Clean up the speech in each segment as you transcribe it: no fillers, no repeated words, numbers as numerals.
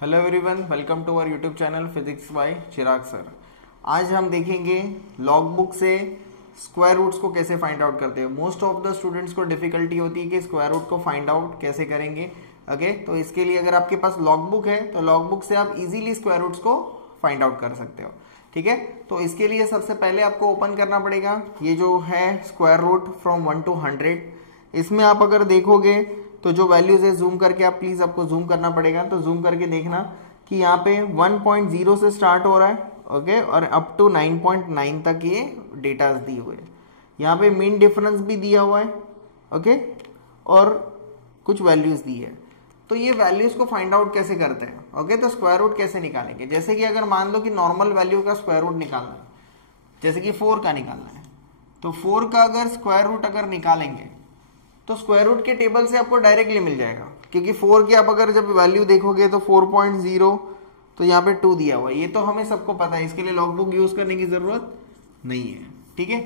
Hello everyone, welcome to our YouTube channel physics by Chirag sir. आज हम देखेंगे log book से स्क्वायर रूट्स को कैसे फाइंड आउट करते हैं। मोस्ट ऑफ द स्टूडेंट्स को डिफिकल्टी होती है कि स्क्वायर रूट को फाइंड आउट कैसे करेंगे। ओके, तो इसके लिए अगर आपके पास लॉग बुक है तो लॉग बुक से आप इजीली स्क्वायर रूट्स को फाइंड आउट कर सकते हो। ठीक है, तो इसके लिए सबसे पहले आपको ओपन करना पड़ेगा ये जो है स्क्वायर रूट फ्रॉम 1 to 100। इसमें आप अगर देखोगे तो जो वैल्यूज है, जूम करके आप प्लीज आपको जूम करना पड़ेगा। तो जूम करके देखना कि यहाँ पे 1.0 से स्टार्ट हो रहा है, ओके, और अप टू 9.9 तक ये डेटा दिए हुए हैं। यहाँ पे मीन डिफरेंस भी दिया हुआ है, ओके, और कुछ वैल्यूज दी है। तो ये वैल्यूज को फाइंड आउट कैसे करते हैं, ओके। तो स्क्वायर रूट कैसे निकालेंगे, जैसे कि अगर मान लो कि नॉर्मल वैल्यू का स्क्वायर रूट निकालना है, जैसे कि 4 का निकालना है, तो 4 का अगर स्क्वायर रूट अगर निकालेंगे तो स्क्वायर रूट के टेबल से आपको डायरेक्टली मिल जाएगा, क्योंकि 4 की आप अगर जब वैल्यू देखोगे तो 4.0, तो यहाँ पे 2 दिया हुआ है। ये तो हमें सबको पता है, इसके लिए लॉग बुक यूज करने की जरूरत नहीं है। ठीक है,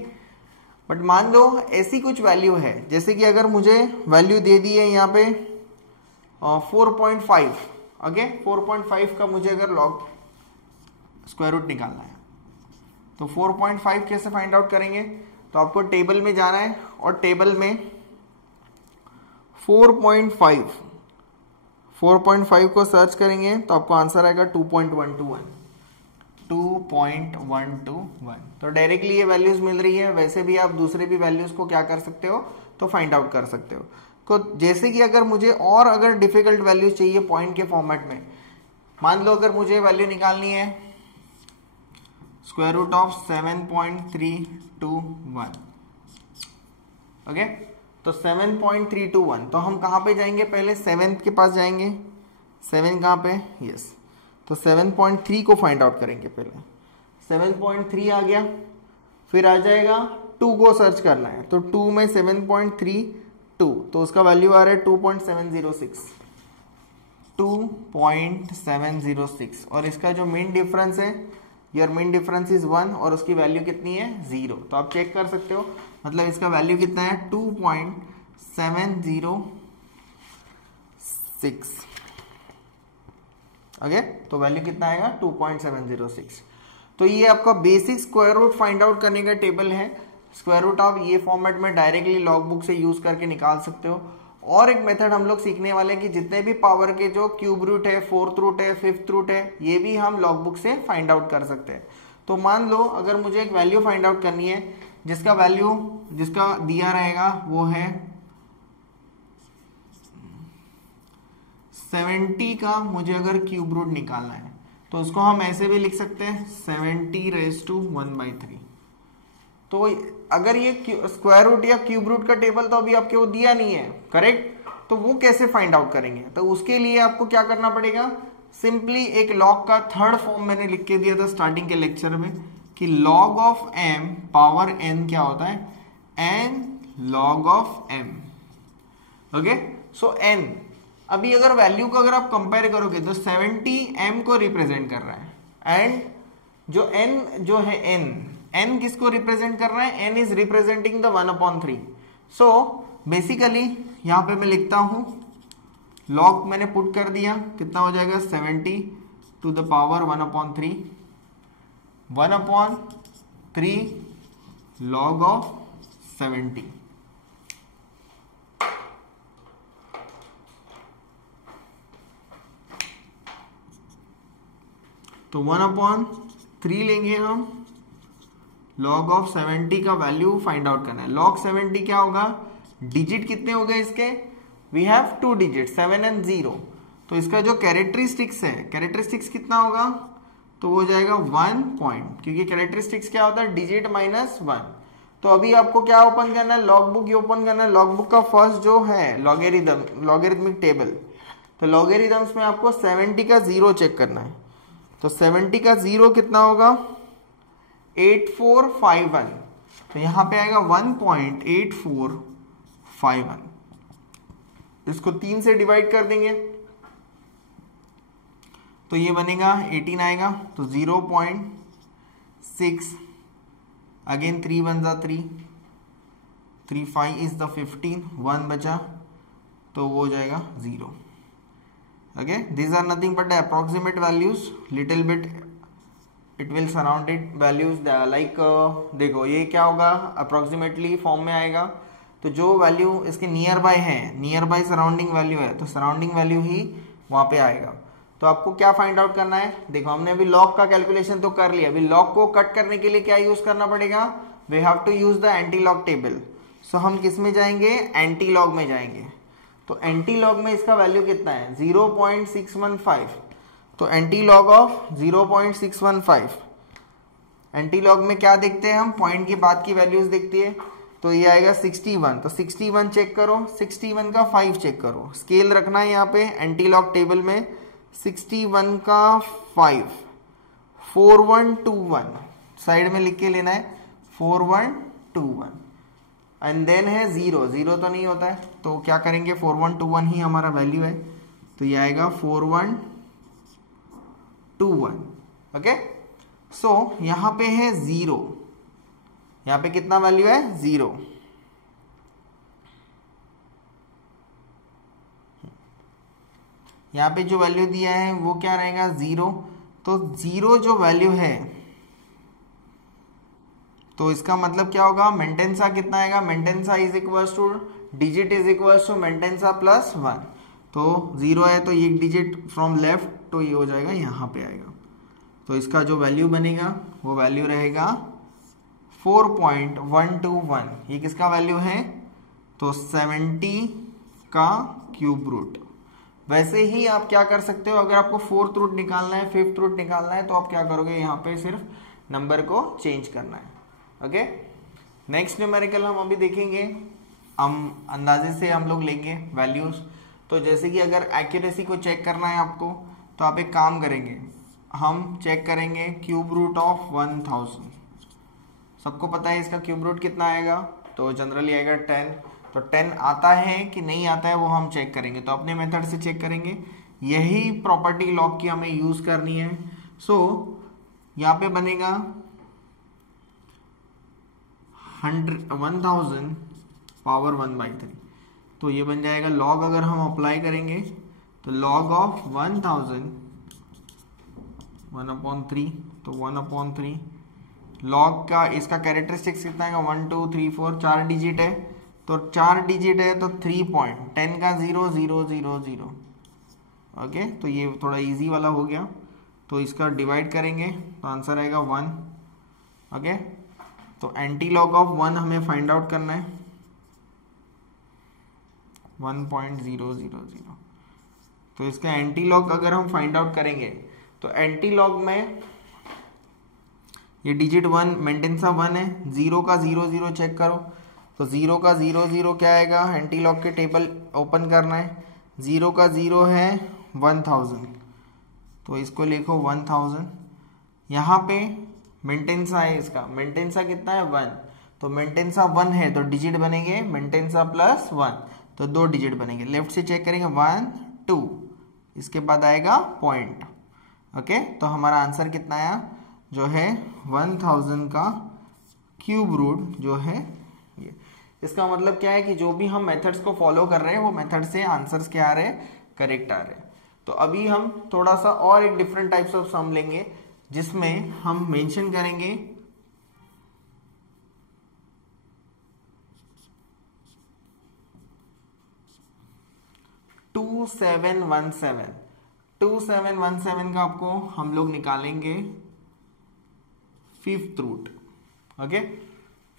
बट मान लो ऐसी कुछ वैल्यू है, जैसे कि अगर मुझे वैल्यू दे दी है यहाँ पे 4.5, ओके, 4.5 का मुझे अगर लॉग स्क्वायर रूट निकालना है तो 4.5 कैसे फाइंड आउट करेंगे। तो आपको टेबल में जाना है और टेबल में 4.5 को सर्च करेंगे तो आपको आंसर आएगा 2.121। तो डायरेक्टली ये वैल्यूज मिल रही है। वैसे भी आप दूसरे भी वैल्यूज को क्या कर सकते हो, तो फाइंड आउट कर सकते हो। तो जैसे कि अगर मुझे और अगर डिफिकल्ट वैल्यूज चाहिए पॉइंट के फॉर्मेट में, मान लो अगर मुझे वैल्यू निकालनी है स्क्वायर रूट ऑफ 7.321, ओके, तो 7.321, तो हम कहाँ पे जाएंगे, पहले 7 के पास जाएंगे। 7 कहाँ पे, यस, तो 7.3 को फाइंड आउट करेंगे। पहले 7.3 आ गया, फिर आ जाएगा 2 को सर्च करना है, तो 2 में 7.32, तो उसका वैल्यू आ रहा है 2.706, और इसका जो मीन डिफरेंस है, योर मीन डिफरेंस इज 1, और उसकी वैल्यू कितनी है, 0। तो आप चेक कर सकते हो, मतलब इसका वैल्यू कितना है, 2.706, ओके। तो वैल्यू कितना आएगा, 2.706। तो ये आपका basic square root find out करने का टेबल है। स्क्वायर रूट आप ये फॉर्मेट में डायरेक्टली लॉग बुक से यूज करके निकाल सकते हो। और एक मेथड हम लोग सीखने वाले हैं कि जितने भी पावर के जो क्यूब रूट है, 4th रूट है, 5th रूट है, ये भी हम लॉग बुक से फाइंड आउट कर सकते हैं। तो मान लो अगर मुझे एक वैल्यू फाइंड आउट करनी है जिसका वैल्यू जिसका दिया रहेगा वो है 70 का, मुझे अगर क्यूब रूट निकालना है तो उसको हम ऐसे भी लिख सकते हैं 70⁻⁴। तो अगर ये स्क्वायर रूट या क्यूब रूट का टेबल तो अभी आपके वो दिया नहीं है, करेक्ट, तो वो कैसे फाइंड आउट करेंगे। तो उसके लिए आपको क्या करना पड़ेगा, सिंपली एक लॉग का थर्ड फॉर्म मैंने लिख के दिया था स्टार्टिंग के लेक्चर में कि log of m power n क्या होता है, n log of m, okay. So n, अभी अगर वैल्यू को अगर आप कंपेयर करोगे तो 70 m को रिप्रेजेंट कर रहा है, एंड जो n जो है n किसको रिप्रेजेंट कर रहा है, n is representing the 1/3। So basically यहां पे मैं लिखता हूं log मैंने पुट कर दिया, कितना हो जाएगा 70 to the power 1/3, 1/3 log of 70। तो 1/3 लेंगे हम, log ऑफ 70 का वैल्यू फाइंड आउट करना है। log 70 क्या होगा, डिजिट कितने हो गए इसके, वी हैव 2 डिजिट 7 and 0। तो इसका जो कैरेक्टरिस्टिक्स है, कैरेक्टरिस्टिक्स कितना होगा, तो वो जाएगा 1 पॉइंट, क्योंकि कैरेक्टरिस्टिक्स क्या होता है, डिजिट -1। तो अभी आपको क्या ओपन करना है, लॉग बुक ही ओपन करना है। लॉग बुक का फर्स्ट जो है लॉगरिथमिक टेबल, तो लॉगरिथम्स में आपको 70 का 0 चेक करना है। तो 70 का 0 कितना होगा, 8451, तो यहां पे आएगा 1.8451। इसको 3 से डिवाइड कर देंगे तो ये बनेगा 18 आएगा, तो 0.6, अगेन 3 1 जा 3, 3 5 इज द 15, 1 बचा तो वो हो जाएगा 0। Okay, these are nothing but approximate values, little bit it will surrounded values like, देखो ये क्या होगा, अप्रोक्सीमेटली फॉर्म में आएगा, तो जो वैल्यू इसके नियर बाय है, नियर बाय सराउंडिंग वैल्यू है, तो सराउंडिंग वैल्यू ही वहां पे आएगा। तो आपको क्या फाइंड आउट करना है, देखो हमने अभी लॉग का कैलकुलेशन तो कर लिया, अभी लॉग को कट करने के लिए क्या यूज करना पड़ेगा, we have to use the anti log table. So हम किस में जाएंगे, एंटी लॉग में जाएंगे। तो एंटी लॉग में इसका वैल्यू कितना है, 0.615। तो anti log of 0.615, anti log में क्या देखते हैं हम, पॉइंट के बाद की वैल्यूज देखती है, तो ये आएगा 61। तो 61 चेक करो, 61 का 5 चेक करो, स्केल रखना है यहाँ पे एंटी लॉग टेबल में, 61 का 5, 4121 साइड में लिख के लेना है, 4121, एंड देन है 0, 0 तो नहीं होता है, तो क्या करेंगे, 4121 ही हमारा वैल्यू है, तो ये आएगा 4121। ओके, सो यहां पे है 0, यहां पे कितना वैल्यू है, 0। यहां पे जो वैल्यू दिया है वो क्या रहेगा, 0। तो 0 जो वैल्यू है, तो इसका मतलब क्या होगा, मेंटेंसा कितना आएगा, mantissa is equals to digit is equals to mantissa plus 1। तो 0 है तो एक डिजिट फ्रॉम लेफ्ट, तो ये हो जाएगा यहाँ पे आएगा, तो इसका जो वैल्यू बनेगा वो वैल्यू रहेगा 4.121। ये किसका वैल्यू है, तो 70 का क्यूब रूट। वैसे ही आप क्या कर सकते हो, अगर आपको फोर्थ रूट निकालना है, फिफ्थ रूट निकालना है, तो आप क्या करोगे, यहाँ पे सिर्फ नंबर को चेंज करना है। ओके, नेक्स्ट न्यूमेरिकल हम अभी देखेंगे, हम अंदाजे से हम लोग लेंगे वैल्यूज। तो जैसे कि अगर एक्यूरेसी को चेक करना है आपको, तो आप एक काम करेंगे, हम चेक करेंगे क्यूब रूट ऑफ 1000। सबको पता है इसका क्यूब रूट कितना आएगा, तो जनरली आएगा 10। तो 10 आता है कि नहीं आता है वो हम चेक करेंगे, तो अपने मेथड से चेक करेंगे, यही प्रॉपर्टी लॉग की हमें यूज करनी है। सो यहाँ पे बनेगा 1000 पावर 1/3, तो ये बन जाएगा लॉग, अगर हम अप्लाई करेंगे तो लॉग ऑफ 1000 1/3, तो 1/3 लॉग का इसका कैरेक्टरिस्टिक्स कितना है, 1 2 3 4, 4 डिजिट है, तो 4 डिजिट है तो 3.10 का 0 0 0 0। ओके, तो ये थोड़ा इजी वाला हो गया, तो इसका डिवाइड करेंगे तो आंसर आएगा 1। ओके, तो एंटी लॉग ऑफ 1 हमें फाइंड आउट करना है, 1.000। तो इसका एंटी लॉग अगर हम फाइंड आउट करेंगे, तो एंटी लॉग में ये डिजिट 1 मेंटेंसा 1 है, 0 का 0 0 चेक करो, तो 0 का 0 0 क्या आएगा, एंटी लॉग के टेबल ओपन करना है, 0 का 0 है 1000, तो इसको लिखो 1000। यहाँ पे मेंटेंसा है, इसका मेंटेंसा कितना है 1, तो मेंटेंसा 1 है तो डिजिट बनेंगे मेंटेंसा प्लस 1, तो 2 डिजिट बनेंगे, लेफ्ट से चेक करेंगे 1 2, इसके बाद आएगा पॉइंट। ओके, तो हमारा आंसर कितना आया, जो है 1000 का क्यूब रूट जो है ये। इसका मतलब क्या है कि जो भी हम मेथड्स को फॉलो कर रहे हैं वो मेथड से आंसर्स क्या आ रहे हैं, करेक्ट आ रहे हैं। तो अभी हम थोड़ा सा और एक डिफरेंट टाइप्स ऑफ सम लेंगे, जिसमें हम मेंशन करेंगे 2717 का आपको हम लोग निकालेंगे fifth root. Okay,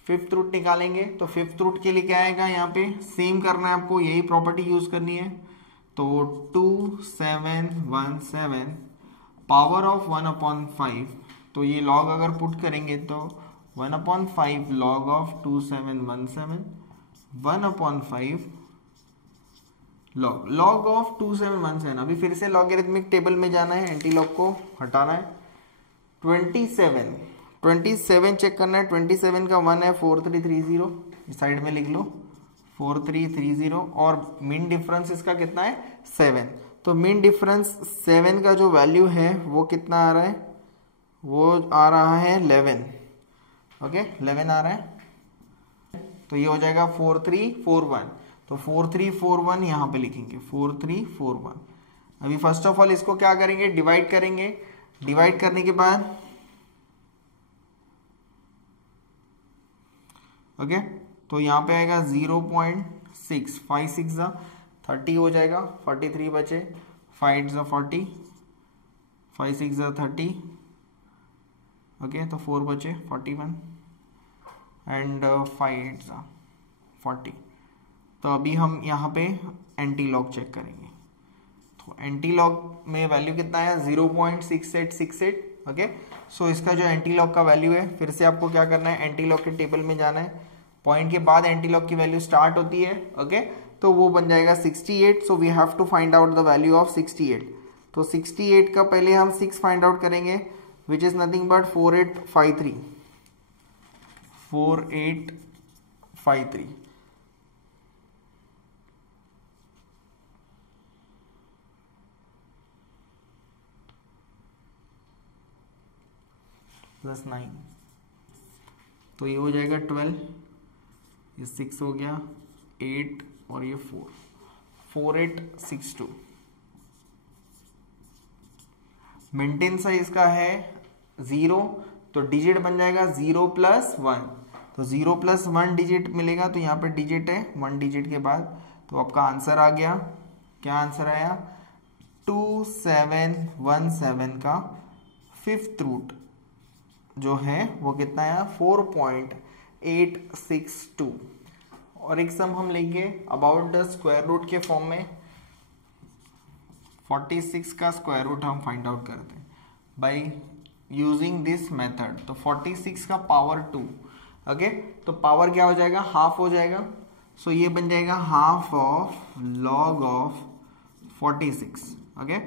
fifth root निकालेंगे, तो फिफ्थ रूट के लिए क्या आएगा, यहाँ पे सेम करना है आपको, यही प्रॉपर्टी यूज करनी है। तो 2717 पावर ऑफ 1/5, तो ये लॉग अगर पुट करेंगे तो 1/5 लॉग ऑफ 2717 1/5 लॉग ऑफ 2717। अभी फिर से लॉगरिथमिक टेबल में जाना है, एंटी लॉग को हटाना है। 27 चेक करना है, 27 का 1 है 4330, साइड में लिख लो 4330, और मीन डिफरेंस इसका कितना है 7। तो मीन डिफरेंस 7 का जो वैल्यू है वो कितना आ रहा है, वो आ रहा है 11। ओके, 11 आ रहा है, तो ये हो जाएगा 4341। तो 4341 यहाँ पे लिखेंगे 4341। अभी फर्स्ट ऑफ ऑल इसको क्या करेंगे, डिवाइड करेंगे। डिवाइड करने के बाद ओके, तो यहाँ पे आएगा 0.6, 5 6 30 हो जाएगा, 43 बचे, 5 8 40, 5 6 30, ओके, तो 4 बचे 41 एंड 5 8 40। तो अभी हम यहाँ पे एंटी लॉग चेक करेंगे। तो एंटी लॉग में वैल्यू कितना है, 0.6868, ओके। सो इसका जो एंटी लॉग का वैल्यू है, फिर से आपको क्या करना है, एंटी लॉग के टेबल में जाना है, पॉइंट के बाद एंटी लॉग की वैल्यू स्टार्ट होती है, ओके। तो वो बन जाएगा 68। So we have to find out the value of 68। तो 68 का पहले हम 6 फाइंड आउट करेंगे, which is nothing but 4853, 4853। Plus 9, तो ये हो जाएगा 12, ये 6 हो गया, 8 और ये 4, 4862। मेंटेन साइज इसका है 0, तो डिजिट बन जाएगा 0 + 1, तो 0 + 1 डिजिट मिलेगा, तो यहाँ पे डिजिट है 1 डिजिट के बाद। तो आपका आंसर आ गया, क्या आंसर आया, 2717 का 5th रूट जो है वो कितना है, 4.862। और एक सम हम लेंगे अबाउट द स्क्वायर रूट के फॉर्म में। 46 का स्क्वायर रूट हम फाइंड आउट करते हैं बाय यूजिंग दिस मेथड। तो 46 का पावर 2, ओके, तो पावर क्या हो जाएगा, हाफ हो जाएगा। सो ये बन जाएगा half of log of 46, okay.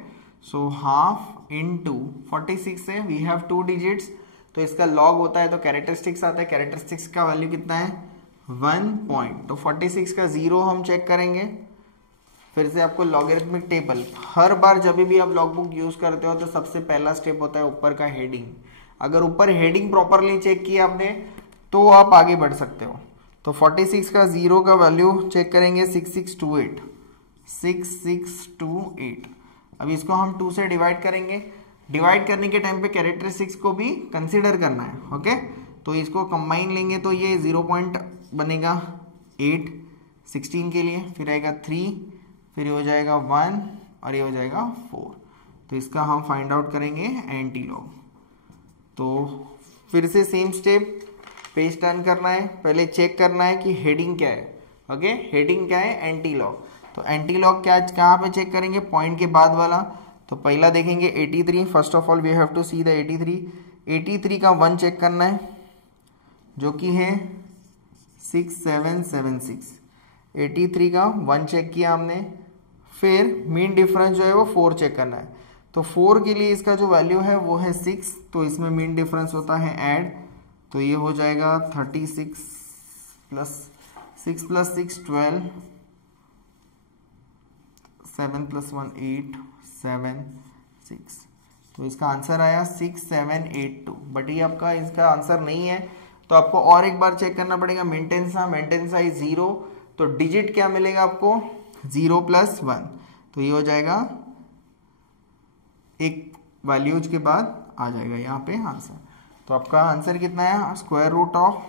So half into 46 है, वी हैव 2 डिजिट्स, तो इसका लॉग होता है तो कैरेक्टरिस्टिक्स आता है। कैरेक्टरिस्टिक्स का वैल्यू कितना है, 1 पॉइंट। तो 46 का 0 हम चेक करेंगे। फिर से आपको लॉगरिथमिक टेबल, हर बार जब भी आप लॉग बुक यूज करते हो तो सबसे पहला स्टेप होता है ऊपर का हेडिंग। अगर ऊपर हेडिंग प्रॉपरली चेक किया आपने तो आप आगे बढ़ सकते हो। तो 46 का 0 का वैल्यू चेक करेंगे, 6628, 6628। अभी इसको हम 2 से डिवाइड करेंगे। डिवाइड करने के टाइम पे कैरेक्टरिस्टिक्स को भी कंसीडर करना है, ओके। तो इसको कंबाइन लेंगे तो ये 0 पॉइंट बनेगा 8 16 के लिए, फिर आएगा 3, फिर ये हो जाएगा 1 और ये हो जाएगा 4। तो इसका हम फाइंड आउट करेंगे एंटी लॉग। तो फिर से सेम स्टेप, पेज टर्न करना है, पहले चेक करना है कि हेडिंग क्या है, ओके। हेडिंग क्या है, एंटी लॉग। तो एंटी लॉग क्या, कहाँ पे चेक करेंगे, पॉइंट के बाद वाला। तो पहला देखेंगे 83, first of all we have to see the 83 का 1 चेक करना है जो कि है 6776। 83 का 1 चेक किया हमने, फिर मीन डिफरेंस जो है वो 4 चेक करना है। तो 4 के लिए इसका जो वैल्यू है वो है 6, तो इसमें मीन डिफरेंस होता है ऐड, तो ये हो जाएगा 36 + 6 + 6 12, 7 + 1 8 7 6। तो इसका आंसर आया 6782। बट ये आपका इसका आंसर नहीं है, तो आपको और एक बार चेक करना पड़ेगा। मेंटेन साइज 0, तो डिजिट क्या मिलेगा आपको, 0 + 1, तो ये हो जाएगा एक वैल्यूज के बाद आ जाएगा यहाँ पे आंसर। तो आपका आंसर कितना है, स्क्वायर रूट ऑफ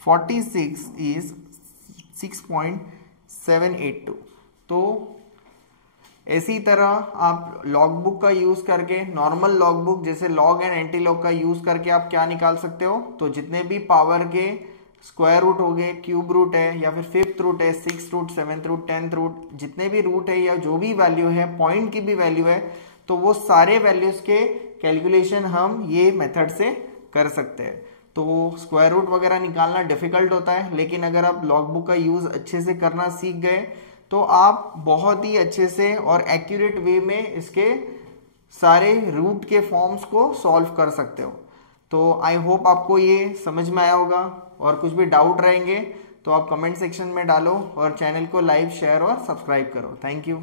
46 इज 6.782। तो इसी तरह आप लॉग बुक का यूज करके, नॉर्मल लॉग बुक जैसे लॉग एंड एंटी लॉग का यूज करके आप क्या निकाल सकते हो, तो जितने भी पावर के स्क्वायर रूट हो गए, क्यूब रूट है या फिर 5th रूट है, 6th root, 7th root, 10th root, जितने भी रूट है या जो भी वैल्यू है, पॉइंट की भी वैल्यू है, तो वो सारे वैल्यूज के कैलकुलेशन हम ये मेथड से कर सकते हैं। तो स्क्वायर रूट वगैरह निकालना डिफिकल्ट होता है, लेकिन अगर आप लॉग बुक का यूज अच्छे से करना सीख गए तो आप बहुत ही अच्छे से और एक्यूरेट वे में इसके सारे रूट के फॉर्म्स को सॉल्व कर सकते हो। तो आई होप आपको ये समझ में आया होगा, और कुछ भी डाउट रहेंगे तो आप कमेंट सेक्शन में डालो और चैनल को लाइक, शेयर और सब्सक्राइब करो। Thank you.